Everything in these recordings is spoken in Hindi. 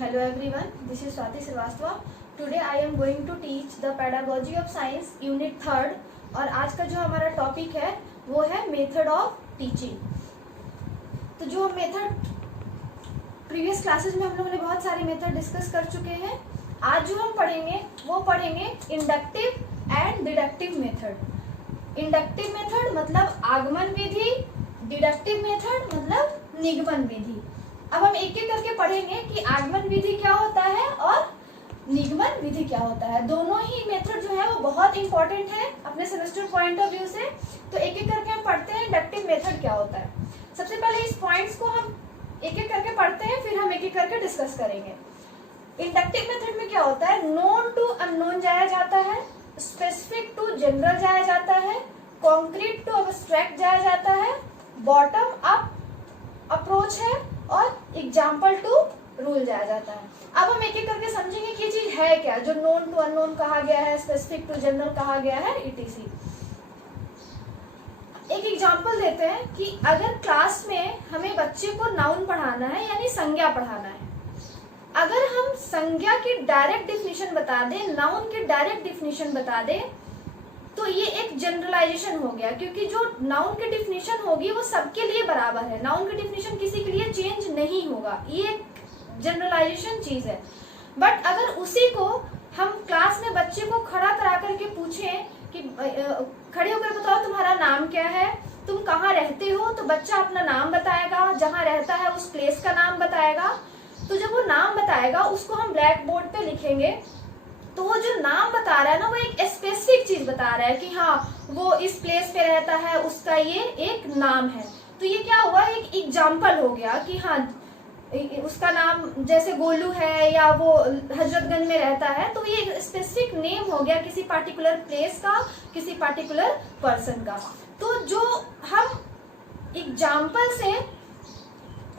Hello everyone, this is Swati Srivastava. Today I am going to teach the pedagogy of science unit 3rd और आज का जो हमारा टॉपिक है वो है मेथड ऑफ टीचिंग। तो जो मेथड प्रीवियस क्लासेस में हम लोगों ने बहुत सारे मेथड डिस्कस कर चुके हैं। आज जो हम पढ़ेंगे वो पढ़ेंगे inductive and deductive method. Inductive method मतलब आगमन विधि, डिडक्टिव मेथड मतलब निगमन विधि। अब हम एक एक करके पढ़ेंगे कि आगमन विधि क्या होता है और निगमन विधि क्या होता है। दोनों ही मेथड जो है वो बहुत इंपॉर्टेंट है अपने सेमेस्टर पॉइंट ऑफ व्यू से। तो एक एक करके हम पढ़ते हैं इंडक्टिव मेथड क्या होता है। सबसे पहले इस पॉइंट्स को हम एक एक करके पढ़ते हैं, फिर हम एक एक करके डिस्कस करेंगे। इंडक्टिव मेथड में क्या होता है, नोन टू अननोन जाया जाता है, स्पेसिफिक टू जनरल जाया जाता है, कॉन्क्रीट टू अब्स्ट्रैक्ट जाया जाता है, बॉटम अप अप्रोच है और एग्जाम्पल टू रूल जाया जाता है। अब हम एक एक करके समझेंगे कि ये चीज है क्या, जो नोन टू अननोन कहा गया है, स्पेसिफिक टू जनरल कहा गया है, इटीसी। एक एग्जाम्पल देते हैं कि अगर क्लास में हमें बच्चे को नाउन पढ़ाना है यानी संज्ञा पढ़ाना है, अगर हम संज्ञा की डायरेक्ट डिफिनीशन बता दें, नाउन की डायरेक्ट डिफिनीशन बता दें, तो ये एक जनरलाइजेशन हो गया, क्योंकि जो नाउन की डिफिनीशन होगी वो सबके लिए बराबर है। नाउन की डिफिनीशन किसी के लिए चेंज नहीं होगा, ये एक जनरलाइजेशन चीज है। बट अगर उसी को हम क्लास में बच्चे को खड़ा करा करके पूछें कि खड़े होकर बताओ तुम्हारा नाम क्या है, तुम कहाँ रहते हो, तो बच्चा अपना नाम बताएगा, जहाँ रहता है उस प्लेस का नाम बताएगा। तो जब वो नाम बताएगा उसको हम ब्लैक बोर्ड पे लिखेंगे, तो वो जो नाम बता रहा है ना वो एक स्पेसिफिक चीज बता रहा है कि हाँ वो इस प्लेस पे रहता है, उसका ये एक नाम है। तो ये क्या हुआ, एक एग्जाम्पल हो गया कि हाँ उसका नाम जैसे गोलू है या वो हजरतगंज में रहता है, तो ये स्पेसिफिक नेम हो गया किसी पार्टिकुलर प्लेस का, किसी पार्टिकुलर पर्सन का। तो जो हम एग्जाम्पल से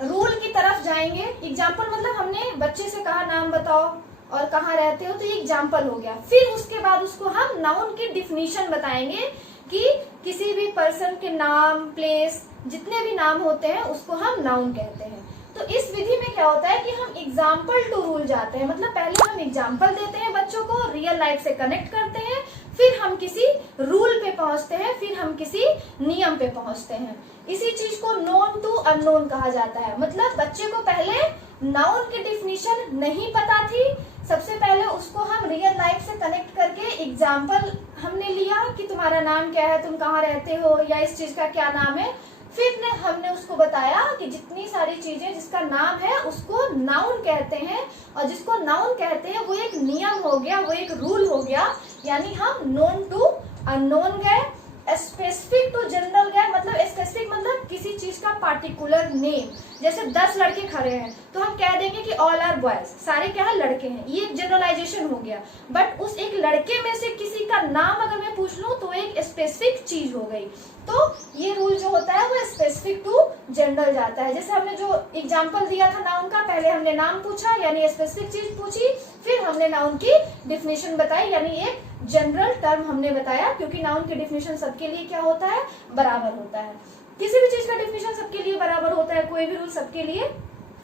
रूल की तरफ जाएंगे, एग्जाम्पल मतलब हमने बच्चे से कहा नाम बताओ और कहाँ रहते हो, तो ये एग्जाम्पल हो गया। फिर उसके बाद उसको हम नाउन की डिफिनीशन बताएंगे कि किसी भी पर्सन के नाम, प्लेस, जितने भी नाम होते हैं उसको हम नाउन कहते हैं। तो इस विधि में क्या होता है कि हम एग्जाम्पल टू रूल जाते हैं, मतलब पहले हम एग्जाम्पल देते हैं बच्चों को, रियल लाइफ से कनेक्ट करते हैं, फिर हम किसी रूल पे पहुंचते हैं, फिर हम किसी नियम पे पहुंचते हैं। इसी चीज को नोन टू अननोन कहा जाता है। मतलब बच्चे को पहले नाउन की डिफिनीशन नहीं पता थी, सबसे पहले उसको हम रियल लाइफ से कनेक्ट करके एग्जाम्पल हमने लिया कि तुम्हारा नाम क्या है, तुम कहाँ रहते हो, या इस चीज का क्या नाम है। फिर हमने उसको बताया कि जितनी सारी चीजें जिसका नाम है उसको नाउन कहते हैं, और जिसको नाउन कहते हैं वो एक नियम हो गया, वो एक रूल हो गया। यानी हम नोन टू अननोन गए, स्पेसिफिक टू जनरल गए। मतलब स्पेसिफिक मतलब किसी चीज का पार्टिकुलर नेम। जैसे 10 लड़के खड़े हैं तो हम कह देंगे कि ऑल आर बॉयज, सारे क्या है, लड़के हैं। ये एक जनरलाइजेशन हो गया। बट उस एक लड़के में से किसी का नाम अगर मैं पूछ लूं तो एक स्पेसिफिक चीज हो गई। तो ये रूल जो होता है वो स्पेसिफिक टू जनरल जाता है। जैसे हमने जो एग्जाम्पल दिया था नाउन का, पहले हमने नाम पूछा यानी स्पेसिफिक चीज पूछी, फिर हमने नाउन की डिफिनेशन बताई यानी एक जनरल टर्म हमने बताया, क्योंकि नाउन की डिफिनेशन सबके लिए क्या होता है, बराबर होता है। किसी भी चीज का डिफिनेशन सबके लिए बराबर होता है, कोई भी रूल सबके लिए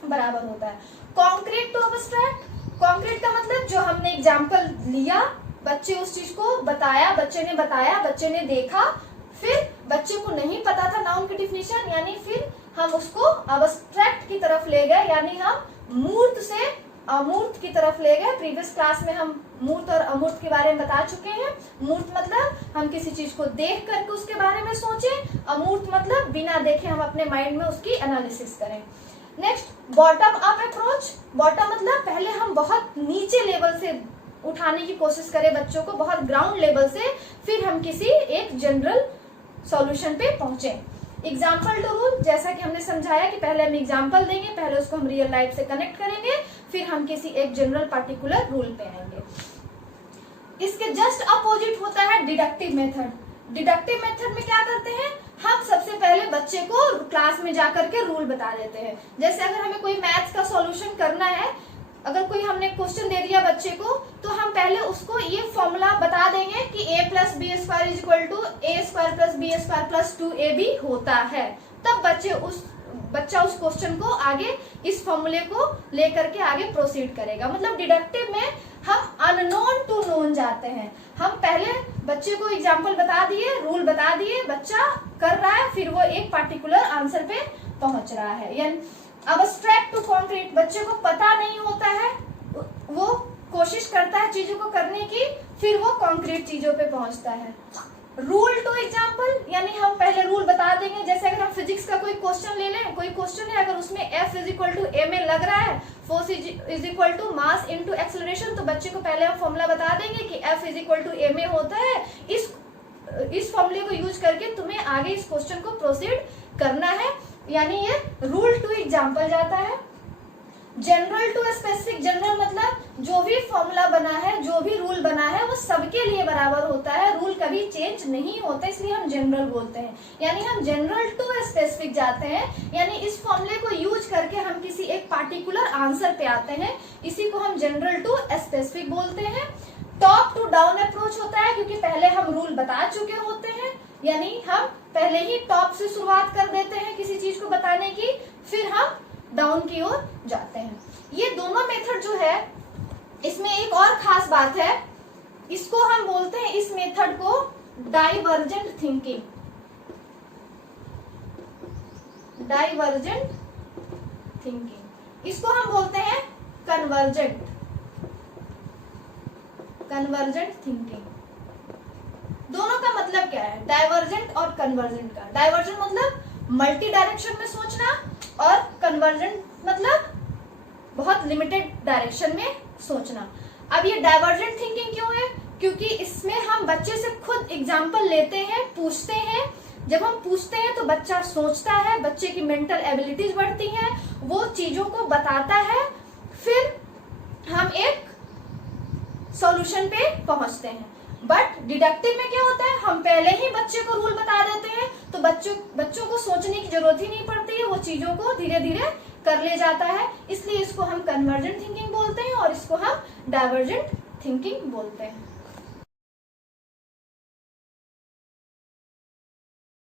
बराबर होता है। कॉन्क्रीट टू अब्स्ट्रैक्ट, कॉन्क्रीट का मतलब जो हमने एग्जाम्पल लिया, बच्चे उस चीज को बताया, बच्चे ने बताया, बच्चे ने देखा, फिर बच्चे को नहीं पता था नाउन की डिफिनेशन, यानी फिर हम उसको अब्स्ट्रैक्ट की तरफ ले गए, यानी हम मूर्त से अमूर्त की तरफ ले गए। प्रीवियस क्लास में हम मूर्त और अमूर्त के बारे में बता चुके हैं। मूर्त मतलब हम किसी चीज को देख करके उसके बारे में सोचें, अमूर्त मतलब बिना देखे हम अपने माइंड में उसकी एनालिसिस करें। Next bottom up approach. Bottom मतलब पहले हम बहुत नीचे लेवल से उठाने की कोशिश करें बच्चों को, बहुत ग्राउंड लेवल से, फिर हम किसी एक जनरल सॉल्यूशन पे पहुंचे। एग्जाम्पल टू रूल, जैसा कि हमने समझाया कि पहले हम एग्जाम्पल देंगे, पहले उसको हम रियल लाइफ से कनेक्ट करेंगे, फिर हम किसी एक जनरल पार्टिकुलर रूल पे आएंगे। इसके जस्ट अपोजिट होता है डिडक्टिव मेथड। डिडक्टिव मेथड में क्या करते हैं, हम सबसे पहले बच्चे को क्लास में जाकर के रूल बता देते हैं। जैसे अगर हमें कोई मैथ्स का सॉल्यूशन करना है, अगर कोई हमने क्वेश्चन दे दिया बच्चे को, तो हम पहले उसको ये फॉर्मूला बता देंगे कि a plus B square is equal to A square plus B square plus 2ab होता है। तब बच्चे उस बच्चा उस क्वेश्चन को आगे इस फॉर्मूले को लेकर के आगे प्रोसीड करेगा। मतलब डिडक्टिव में हम अननोन टू नोन जाते हैं। हम पहले बच्चे को एग्जाम्पल बता दिए, रूल बता दिए, बच्चा कर रहा है, फिर वो एक पार्टिकुलर आंसर पे पहुंच रहा है। यानी अब्स्ट्रैक्ट टू कॉन्क्रीट, बच्चे को पता नहीं होता है, वो कोशिश करता है चीजों को करने की, फिर वो कॉन्क्रीट चीजों पे पहुंचता है। रूल टू एग्जाम्पल, यानी हम पहले रूल बता देंगे। जैसे अगर हम फिजिक्स का कोई क्वेश्चन ले लें, कोई क्वेश्चन है, अगर उसमें F is equal to A में लग रहा है, force is equal to mass into acceleration, तो बच्चे को पहले हम फॉर्मूला बता देंगे कि F is equal to A में होता है। इस फॉर्मूले को यूज करके तुम्हें आगे इस क्वेश्चन को प्रोसीड करना है, यानी ये रूल टू एग्जाम्पल जाता है। जनरल टू स्पेसिफिक, जनरल मतलब जो भी फॉर्मूला बना है, जो भी रूल बना है, वो सबके लिए बराबर होता है, रूल कभी चेंज नहीं होता, इसलिए हम जनरल बोलते हैं। यानी हम जनरल टू स्पेसिफिक जाते हैं, यानी इस फॉर्मूले को यूज करके हम किसी एक पार्टिकुलर आंसर पे आते हैं, इसी को हम जनरल टू स्पेसिफिक बोलते हैं। टॉप टू डाउन अप्रोच होता है, क्योंकि पहले हम रूल बता चुके होते हैं, यानी हम पहले ही टॉप से शुरुआत कर देते हैं किसी चीज को बताने की, फिर हम डाउन की ओर जाते हैं। ये दोनों मेथड जो है, इसमें एक और खास बात है, इसको हम बोलते हैं, इस मेथड को डाइवर्जेंट थिंकिंग। डाइवर्जेंट थिंकिंग, इसको हम बोलते हैं कन्वर्जेंट थिंकिंग। दोनों का मतलब क्या है, डाइवर्जेंट और कन्वर्जेंट का? डाइवर्जेंट मतलब मल्टी डायरेक्शन में सोचना, और कन्वर्जेंट मतलब बहुत लिमिटेड डायरेक्शन में सोचना। अब ये डाइवर्जेंट थिंकिंग क्यों है? क्योंकि इसमें हम बच्चे से खुद एग्जाम्पल लेते हैं, पूछते हैं। जब हम पूछते हैं तो बच्चा सोचता है, बच्चे की मेंटल एबिलिटीज बढ़ती हैं, वो चीजों को बताता है, फिर हम एक सॉल्यूशन पे पहुंचते हैं। बट डिडक्टिव में क्या होता है, हम पहले ही बच्चे को रूल बता देते हैं, तो बच्चों को सोचने की जरूरत ही नहीं पड़ती है, वो चीजों को धीरे धीरे कर ले जाता है। इसलिए इसको हम कन्वर्जेंट थिंकिंग बोलते हैं और इसको हम डाइवर्जेंट थिंकिंग बोलते हैं।